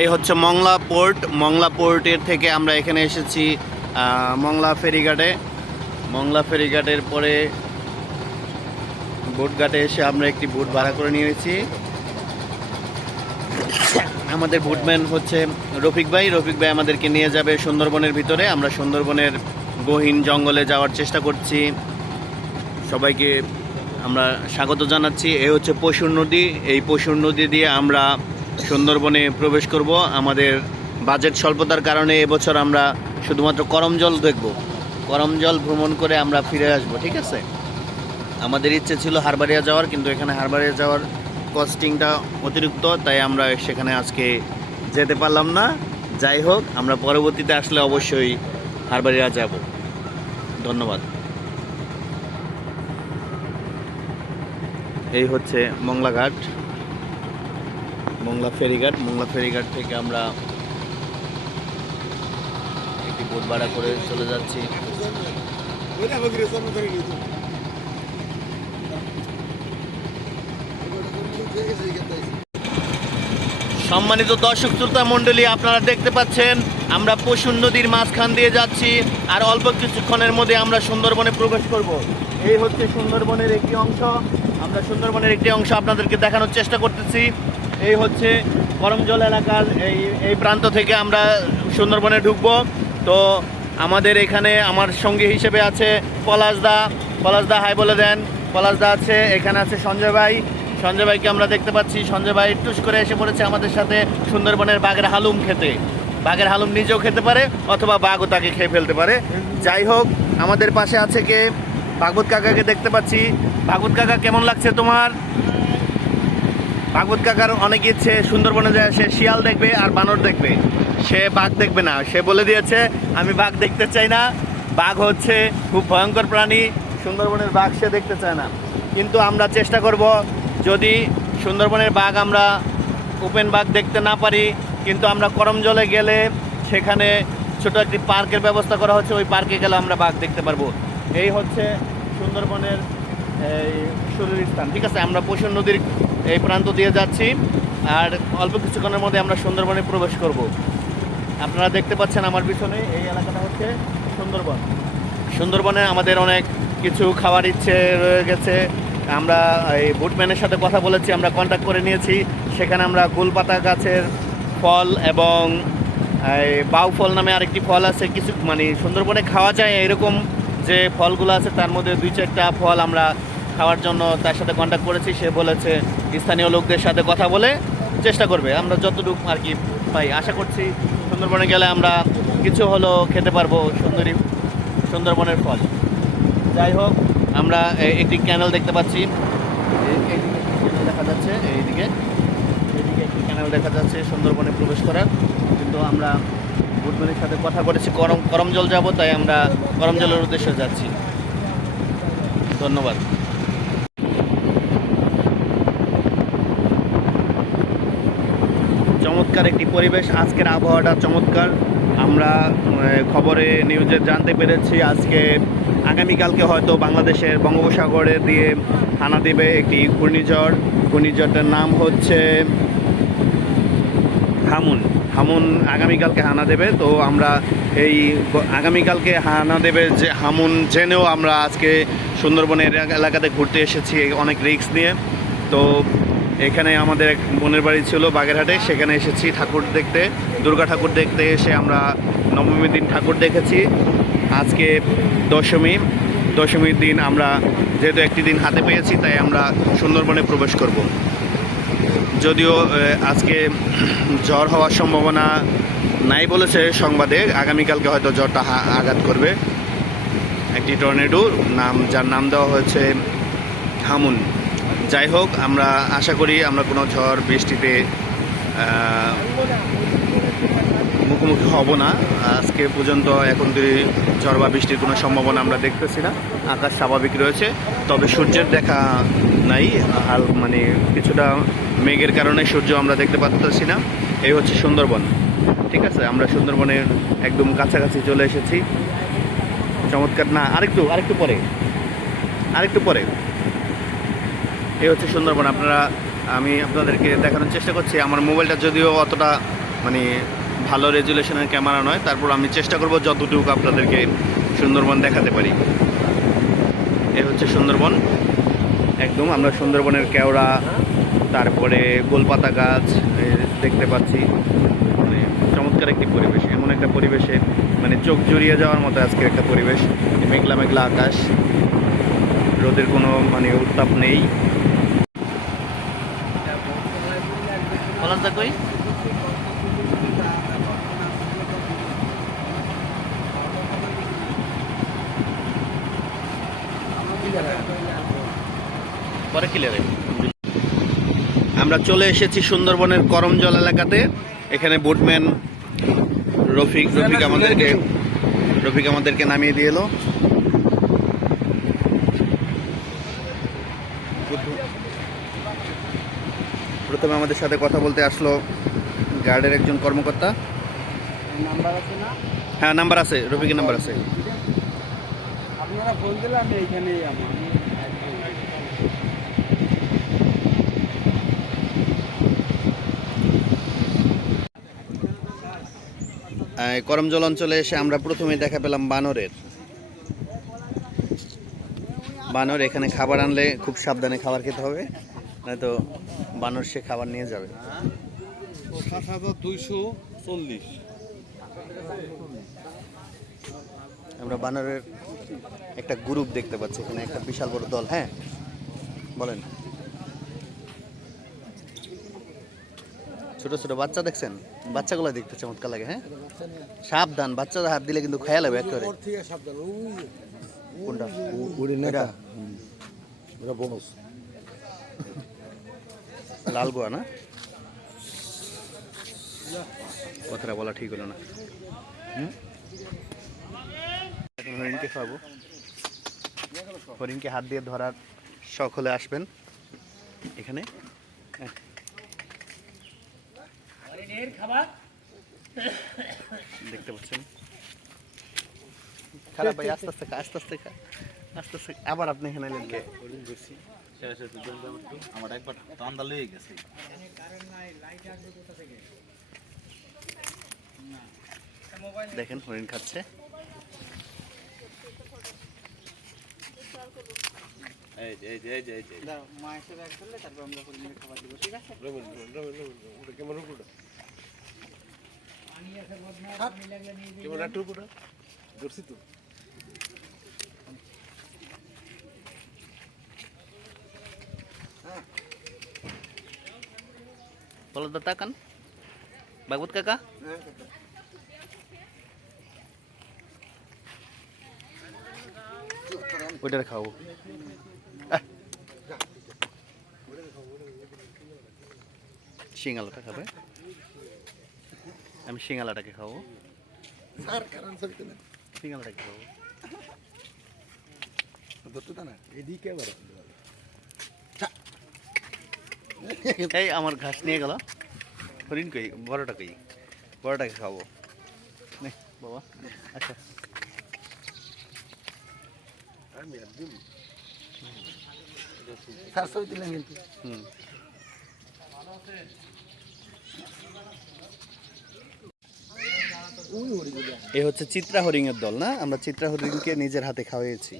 এই হচ্ছে মংলা পোর্ট। মংলা পোর্টের থেকে আমরা এখানে এসেছি মংলা ফেরিঘাটে। মংলা ফেরিঘাটের পরে বোটঘাটে এসে আমরা একটি বোট ভাড়া করে নিয়েছি। আমাদের বোটম্যান হচ্ছে রফিক ভাই। রফিক ভাই আমাদেরকে নিয়ে যাবে সুন্দরবনের ভিতরে। আমরা সুন্দরবনের গহীন জঙ্গলে যাওয়ার চেষ্টা করছি। সবাইকে আমরা স্বাগত জানাচ্ছি। এই হচ্ছে পশুর নদী। এই পশুর নদী দিয়ে আমরা সুন্দরবনে প্রবেশ করব। আমাদের বাজেট স্বল্পতার কারণে এবছর আমরা শুধুমাত্র করম জল দেখব। করম জল ভ্রমণ করে আমরা ফিরে আসব, ঠিক আছে? আমাদের ইচ্ছে ছিল হারবারিয়া যাওয়ার, কিন্তু এখানে হারবারিয়া যাওয়ার কস্টিংটা অতিরিক্ত, তাই আমরা সেখানে আজকে যেতে পারলাম না। যাই হোক, আমরা পরবর্তীতে আসলে অবশ্যই হারবারিয়া যাব। ধন্যবাদ। এই হচ্ছে মংলা ঘাট মংলা ফেরিঘাট। মংলা ফেরিঘাট থেকে আমরা একটি বোট ভাড়া করে চলে যাচ্ছি। সম্মানিত দর্শক শ্রোতা মণ্ডলী, আপনারা দেখতে পাচ্ছেন, আমরা পশুর নদীর মাঝখান দিয়ে যাচ্ছি, আর অল্প কিছুক্ষণের মধ্যে আমরা সুন্দরবনে প্রবেশ করব। এই হচ্ছে সুন্দরবনের একটি অংশ। আমরা সুন্দরবনের একটি অংশ আপনাদেরকে দেখানোর চেষ্টা করতেছি। এই হচ্ছে করমজল এলাকার এই এই প্রান্ত থেকে আমরা সুন্দরবনে ঢুকবো। তো আমাদের এখানে আমার সঙ্গী হিসেবে আছে পলাশদা। পলাশদা হাই বলে দেন। পলাশদা আছে, এখানে আছে সঞ্জয় ভাই। সঞ্জয় ভাইকে আমরা দেখতে পাচ্ছি। সঞ্জয় ভাই টুস করে এসে পড়েছে আমাদের সাথে সুন্দরবনের বাঘের হালুম খেতে। বাঘের হালুম নিজেও খেতে পারে অথবা বাঘও তাকে খেয়ে ফেলতে পারে। যাই হোক, আমাদের পাশে আছে কে? ভাগবত কাকাকে দেখতে পাচ্ছি। ভাগবত কাকা, কেমন লাগছে তোমার? ভাগবত কাকার অনেক ইচ্ছে, সুন্দরবনে যায়, সে শিয়াল দেখবে আর বানর দেখবে। সে বাঘ দেখবে না। সে বলে দিয়েছে, আমি বাঘ দেখতে চাই না। বাঘ হচ্ছে খুব ভয়ঙ্কর প্রাণী। সুন্দরবনের বাঘ সে দেখতে চায় না। কিন্তু আমরা চেষ্টা করব, যদি সুন্দরবনের বাঘ আমরা ওপেন বাঘ দেখতে না পারি, কিন্তু আমরা করম জলে গেলে সেখানে ছোট একটি পার্কের ব্যবস্থা করা হচ্ছে, ওই পার্কে গেলে আমরা বাঘ দেখতে পারব। এই হচ্ছে সুন্দরবনের, এই শুরুর স্থান। ঠিক আছে, আমরা পশুর নদীর এই প্রান্ত দিয়ে যাচ্ছি। আর অল্প কিছুক্ষণের মধ্যে আমরা সুন্দরবনে প্রবেশ করব। আপনারা দেখতে পাচ্ছেন আমার পিছনে এই এলাকাটা হচ্ছে সুন্দরবন। সুন্দরবনে আমাদের অনেক কিছু খাওয়ার ইচ্ছে রয়ে গেছে। আমরা এই বুটম্যানের সাথে কথা বলেছি, আমরা কন্ট্যাক্ট করে নিয়েছি। সেখানে আমরা গোলপাতা গাছের ফল এবং এই বাউ ফল নামে আরেকটি ফল আছে। কিছু মানে সুন্দরবনে খাওয়া যায় এরকম যে ফলগুলো আছে, তার মধ্যে দুই চারটা ফল আমরা খাওয়ার জন্য তার সাথে কন্ট্যাক্ট করেছি। সে বলেছে স্থানীয় লোকদের সাথে কথা বলে চেষ্টা করবে। আমরা যতটুকু আর কি পাই। আশা করছি সুন্দরবনে গেলে আমরা কিছু হলো খেতে পারব সুন্দরী, সুন্দরবনের ফল। যাই হোক, আমরা একটি ক্যানেল দেখতে পাচ্ছি। দেখা যাচ্ছে, এইদিকে। এইদিকে একটি ক্যানেল দেখা যাচ্ছে সুন্দরবনে প্রবেশ করার। কিন্তু আমরা বুটম্যানের সাথে কথা করেছি করম জল যাব, তাই আমরা করম জলের উদ্দেশ্যে যাচ্ছি। ধন্যবাদ। চমৎকার একটি পরিবেশ। আজকের আবহাওয়াটা চমৎকার। আমরা খবরে নিউজে জানতে পেরেছি আজকে, আগামীকালকে হয়তো বাংলাদেশের বঙ্গোপসাগরে দিয়ে হানা দেবে একটি ঘূর্ণিঝড়। ঘূর্ণিঝড়টার নাম হচ্ছে হামুন। হামুন আগামীকালকে হানা দেবে। তো আমরা এই আগামীকালকে হানা দেবে যে হামুন জেনেও আমরা আজকে সুন্দরবনের এলাকাতে ঘুরতে এসেছি, অনেক রিস্ক নিয়ে। তো এখানে আমাদের এক বোনের বাড়ি ছিল বাগেরহাটে। সেখানে এসেছি ঠাকুর দেখতে, দুর্গা ঠাকুর দেখতে এসে আমরা নবমীর দিন ঠাকুর দেখেছি। আজকে দশমী, দশমীর দিন আমরা যেহেতু একটি দিন হাতে পেয়েছি, তাই আমরা সুন্দরবনে প্রবেশ করব। যদিও আজকে জ্বর হওয়ার সম্ভাবনা নাই বলেছে সংবাদে, আগামীকালকে হয়তো জ্বরটা আঘাত করবে। একটি টর্নেডো নাম, যার নাম দেওয়া হয়েছে হামুন। যাই হোক, আমরা আশা করি আমরা কোনো ঝড়, বৃষ্টিতে মুখোমুখি হব না। আজকে পর্যন্ত এখন যদি ঝড় বা বৃষ্টির কোনো সম্ভাবনা আমরা দেখতেছি না। আকাশ স্বাভাবিক রয়েছে, তবে সূর্যের দেখা নাই। হাল মানে কিছুটা মেঘের কারণে সূর্য আমরা দেখতে পাচ্ছি না। এই হচ্ছে সুন্দরবন। ঠিক আছে, আমরা সুন্দরবনের একদম কাছাকাছি চলে এসেছি। চমৎকার, না, আরেকটু আরেকটু পরে। আরেকটু পরে। এই হচ্ছে সুন্দরবন। আপনারা, আমি আপনাদেরকে দেখানোর চেষ্টা করছি। আমার মোবাইলটা যদিও অতটা মানে ভালো রেজুলেশনের ক্যামেরা নয়, তারপর আমি চেষ্টা করব যতটুকু আপনাদেরকে সুন্দরবন দেখাতে পারি। এ হচ্ছে সুন্দরবন। একদম, আমরা সুন্দরবনের কেওড়া, তারপরে গোলপাতা গাছ দেখতে পাচ্ছি। মানে চমৎকার একটি পরিবেশ, এমন একটা পরিবেশে মানে চোখ জড়িয়ে যাওয়ার মতো আজকে একটা পরিবেশ। মেঘলা মেঘলা আকাশ। রোদের কোনো মানে উত্তাপ নেই। পরে আমরা চলে এসেছি সুন্দরবনের করমজল এলাকাতে। এখানে বোটম্যান রফিক রফিক আমাদেরকে রফিক আমাদেরকে নামিয়ে দিয়ে এলো। প্রথমে আমাদের সাথে কথা বলতে আসলো গার্ডের একজন কর্মকর্তা। নাম্বার আছে না? হ্যাঁ নাম্বার আছে রফিকের নাম্বার আছে। আপনারা ফোন দিলে আমি এইখানেই করমজল অঞ্চলে এসে আমরা প্রথমে দেখা পেলাম বানরের। বানর এখানে খাবার আনলে খুব সাবধানে খাবার খেতে হবে নয়তো বানর সে খাবার নিয়ে যাবে। সাত হাজার দুইশো চল্লিশ। আমরা বানরের একটা গ্রুপ দেখতে পাচ্ছি এখানে একটা বিশাল বড় দল হ্যাঁ? বলেন। ছোট ছোট বাচ্চা দেখছেন? বাচ্চাগুলো দেখতে চমৎকার লাগে হ্যাঁ? সাবধান বাচ্চাদের হাত দিলে কিন্তু খেয়াল হবে একেবারে। কোনটা? উড়ি এটা? লাল গোয়া না কথাটা বলা ঠিক হলো না হুম? হরিণকে খাওয়াবো হরিণকে হাত দিয়ে ধরার শখ হলে আসবেন এখানে। দেখতে পাচ্ছেন খারাপ ভাই আস্তে আস্তে খা, আস্তে আস্তে। আস্তে আস্তে আবার আপনি এখানে এলেন কে আমার একবার টান্দা লেগে গেছে। দেখেন হরিণ খাচ্ছে। এই যে এই যে এই যে এই যে দাঁড়াও মায়ের সাথে এক করলে তারপর আমরা হরিণের খাবার দিব ঠিক আছে রবিন রবিন রবিন ওটা কেমন উপরে কেমন একটু উপরে তাকান বাগুত কাকা ওইটার খাব আহ। শিঙালাটা খাবে আমি শিঙালাটাকে খাব শিঙালাটাকে খাব ধরতে তা না এদিকে আবার এই আমার ঘাস নিয়ে গেল। হরিণ কই? বড়টা কই? বড়টাকে খাব। নে বাবা। আচ্ছা। হুম। এ হচ্ছে চিত্রা হরিণের দল না? আমরা চিত্রা হরিণকে নিজের হাতে খাওয়াইছি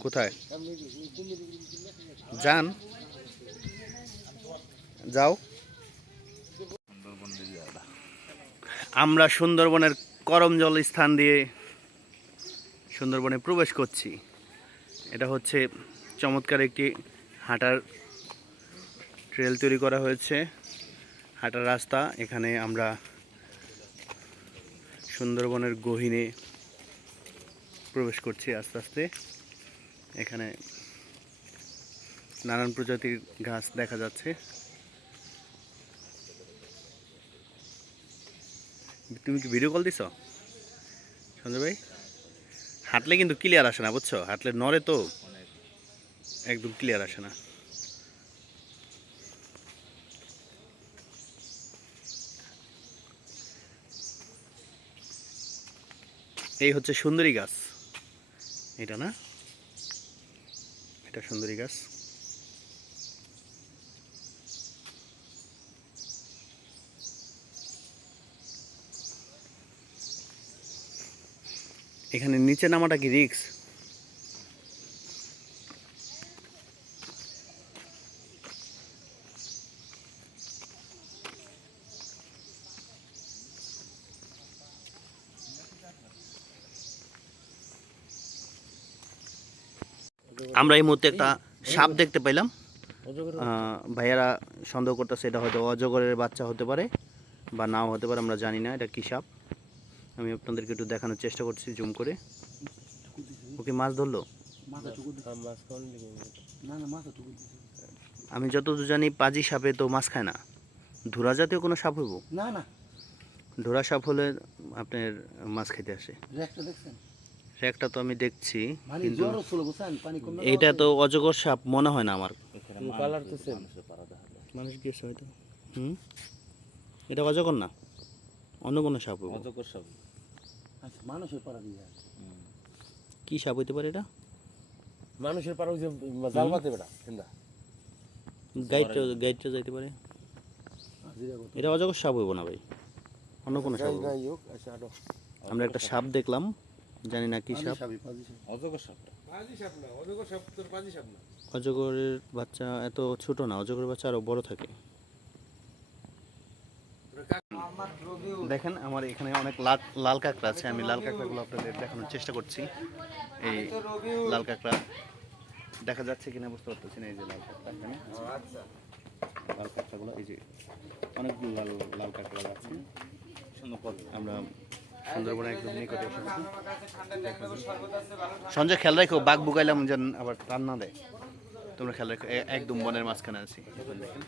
কোথায়? যান। যাও। আমরা সুন্দরবনের করমজল স্থান দিয়ে সুন্দরবনে প্রবেশ করছি। এটা হচ্ছে চমৎকার একটি হাঁটার ট্রেল তৈরি করা হয়েছে। হাঁটার রাস্তা। এখানে আমরা সুন্দরবনের গহীনে প্রবেশ করছি আস্তে আস্তে। এখানে নানান প্রজাতির গাছ দেখা যাচ্ছে। তুমি কি ভিডিও কল দিছ? সঞ্জয় ভাই? হাঁটলে কিন্তু ক্লিয়ার আসে না, বুঝছ? হাঁটলে নড়ে তো একদম ক্লিয়ার আসে না। এই হচ্ছে সুন্দরী গাছ। এটা না? এটা সুন্দরী গাছ। এখানে নিচে নামাটা কি রিক্স আমরা এই মুহূর্তে একটা সাপ দেখতে পেলাম। ভাইয়ারা সন্দেহ করতেছে এটা হয়তো অজগরের বাচ্চা হতে পারে বা নাও হতে পারে আমরা জানি না এটা কী সাপ। আমি আপনাদেরকে একটু দেখানোর চেষ্টা করছি জুম করে। ওকে মাছ ধরলো? আমি যতদূর জানি পাজি সাপে তো মাছ খায় না। ধুরা জাতীয় কোনো সাপ হইব? না না। ধুরা সাপ হলে আপনার মাছ খেতে আসে। দেখছেন? একটা তো আমি দেখছি মানে কিন্তু এটা তো অজগর সাপ মনে হয় না আমার। কালার তো সেম মানুষ গেছে হয়তো। হুম? এটা অজগর না? অন্য কোনো সাপ অজগর সব আচ্ছা মানুষের পাড়া দিয়ে কি সাপ হইতে পারে এটা? মানুষের পাড়া ওই যে জাল পাতে বেটা হিন্দা গাইডটা গাইডটা যাইতে পারে। এটা অজগর সাপ হইব না ভাই। অন্য কোনো সাপ আচ্ছা আমরা একটা সাপ দেখলাম। জানি না কি সাপ। সাবি পাজি সাবি অজগর সাপ। না অজগর সাপ তোর পাজি সাপ না। অজগরের বাচ্চা এত ছোট না অজগরের বাচ্চা আরও বড় থাকে। দেখেন আমার এখানে অনেক লাল লাল কাঁকড়া আছে আমি লাল কাঁকড়াগুলো আপনাদের দেখানোর চেষ্টা করছি। এই লাল কাঁকড়া দেখা যাচ্ছে কিনা বুঝতে পারতেছি না এই যে লাল কাঁকড়া এখানে লাল কাঁকড়াগুলো এই যে অনেকগুলো লাল লাল কাঁকড়া আছে। সুন্দর আমরা সুন্দরবনে একদম নিকটে এসেছি। সঞ্জয় খেয়াল রাখো বাঘ বুকাইলাম যেন আবার টান না দেয়। তোমরা খেয়াল রাখো একদম বনের মাঝখানে আছি। এখন দেখেন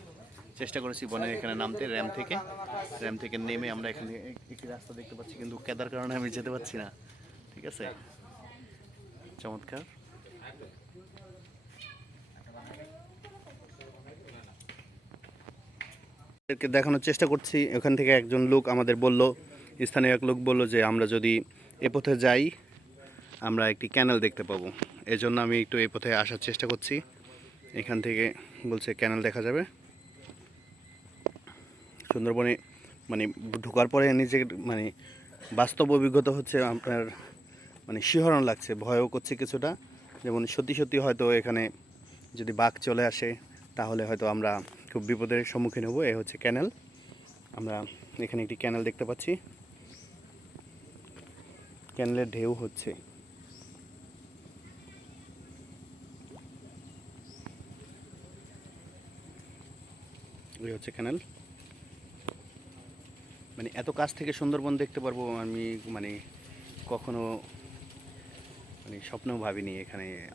চেষ্টা করেছি বনের এখানে নামতে র্যাম থেকে। র্যাম থেকে নেমে আমরা এখানে একটি রাস্তা দেখতে পাচ্ছি কিন্তু কেদার কারণে আমি যেতে পারছি না। ঠিক আছে? চমৎকার। দেখানোর চেষ্টা করছি। ওখান থেকে একজন লোক আমাদের বলল স্থানীয় এক লোক বলল যে, আমরা যদি এ পথে যাই, আমরা একটি ক্যানেল দেখতে পাবো। এই জন্য আমি একটু এই পথে আসার চেষ্টা করছি। এখান থেকে বলছে ক্যানেল দেখা যাবে। সুন্দরবনে মানে ঢোকার পরে নিজে মানে বাস্তব অভিজ্ঞতা হচ্ছে আপনার মানে শিহরণ লাগছে, ভয়ও করছে কিছুটা। যেমন সত্যি সত্যি হয়তো এখানে যদি বাঘ চলে আসে, তাহলে হয়তো আমরা খুব বিপদের সম্মুখীন হব। এ হচ্ছে ক্যানেল আমরা এখানে একটি ক্যানেল দেখতে পাচ্ছি। ক্যানেলের ঢেউ হচ্ছে। এই হচ্ছে ক্যানেল। মানে এত কাছ থেকে সুন্দরবন দেখতে পারব আমি মানে কখনো মানে স্বপ্নেও ভাবিনি এখানে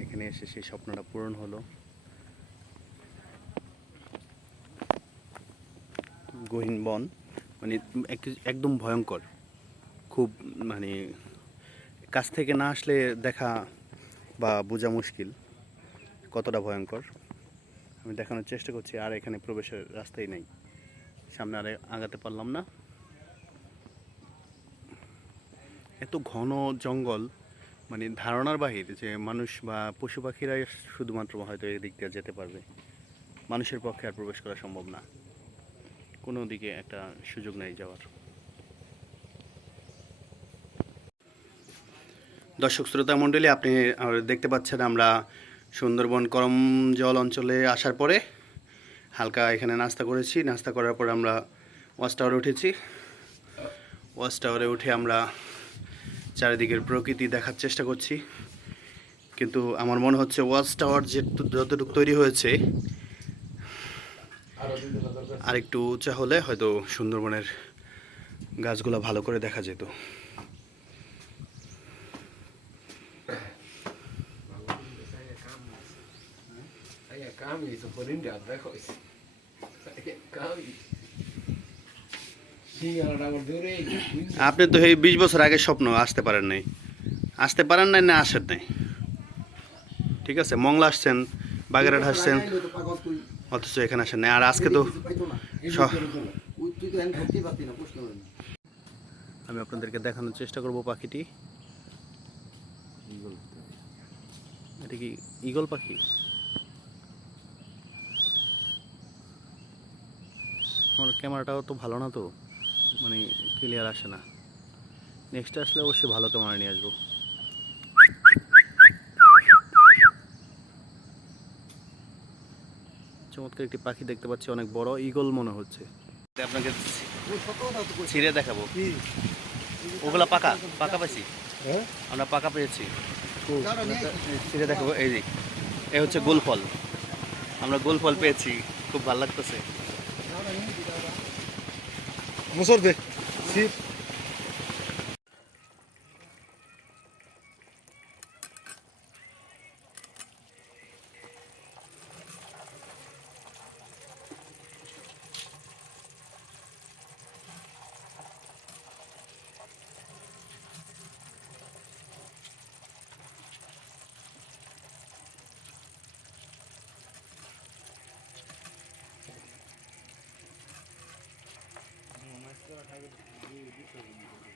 এখানে এসে সেই স্বপ্নটা পূরণ হলো। গহীন বন মানে এক- একদম ভয়ঙ্কর। খুব মানে কাছ থেকে না আসলে দেখা বা বোঝা মুশকিল। কতটা ভয়ঙ্কর? আমি দেখানোর চেষ্টা করছি, আর এখানে প্রবেশের রাস্তাই নেই। সামনে আর আগাতে পারলাম না। এত ঘন জঙ্গল মানে ধারণার বাহির যে মানুষ বা পশু পাখিরাই শুধুমাত্র হয়তো এদিক দিয়ে যেতে পারবে। মানুষের পক্ষে আর প্রবেশ করা সম্ভব না। কোনো দিকে একটা সুযোগ নেই যাওয়ার। দর্শক শ্রোতা মণ্ডলী, আপনি দেখতে পাচ্ছেন আমরা সুন্দরবন করম জল অঞ্চলে আসার পরে হালকা এখানে নাস্তা করেছি। নাস্তা করার পর আমরা ওয়াচ টাওয়ারে উঠেছি। ওয়াচ টাওয়ারে উঠে আমরা চারিদিকের প্রকৃতি দেখার চেষ্টা করছি। কিন্তু আমার মনে হচ্ছে ওয়াচ টাওয়ার যে যতটুকু তৈরি হয়েছে আর একটু উঁচা হলে হয়তো সুন্দরবনের গাছগুলো ভালো করে দেখা যেত। তো পরিন দে দেখো কামি সিঙ্গারা আপনি তো এই বিশ বছর আগে স্বপ্ন আসতে পারেন নাই। আসতে পারেন নাই না আসেন নাই। ঠিক আছে মংলা আসছেন বাগেরহাট আসছেন। অথচ এখানে আসেন নাই। আর আজকে তো আমি আপনাদেরকে দেখানোর চেষ্টা করব পাখিটি। এটা কি ঈগল পাখি? আমার ক্যামেরাটাও তো ভালো না তো মানে ক্লিয়ার আসে না। নেক্সট আসলে অবশ্যই ভালো ক্যামেরা নিয়ে আসব। চমৎকার একটি পাখি দেখতে পাচ্ছি অনেক বড় ইগল মনে হচ্ছে। আপনাকে ছিঁড়ে দেখাবো। ওগুলা পাকা পাকা পাইছি? হ্যাঁ? আমরা পাকা পেয়েছি। ছিঁড়ে দেখাবো এই যে এ হচ্ছে গোল ফল। আমরা গোল ফল পেয়েছি খুব ভালো লাগতেছে। Vamos a ver, sí.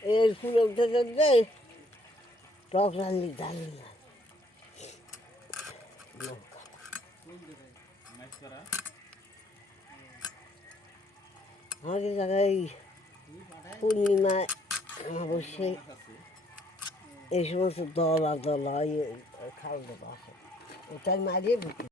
এর ফুলে উঠে যাচ্ছে টক রান্নি ডালি। না আমাদের জায়গায় পূর্ণিমা অবশ্যই এই সমস্ত দল আর দল হয় খাল আসে ওটাই মারিয়ে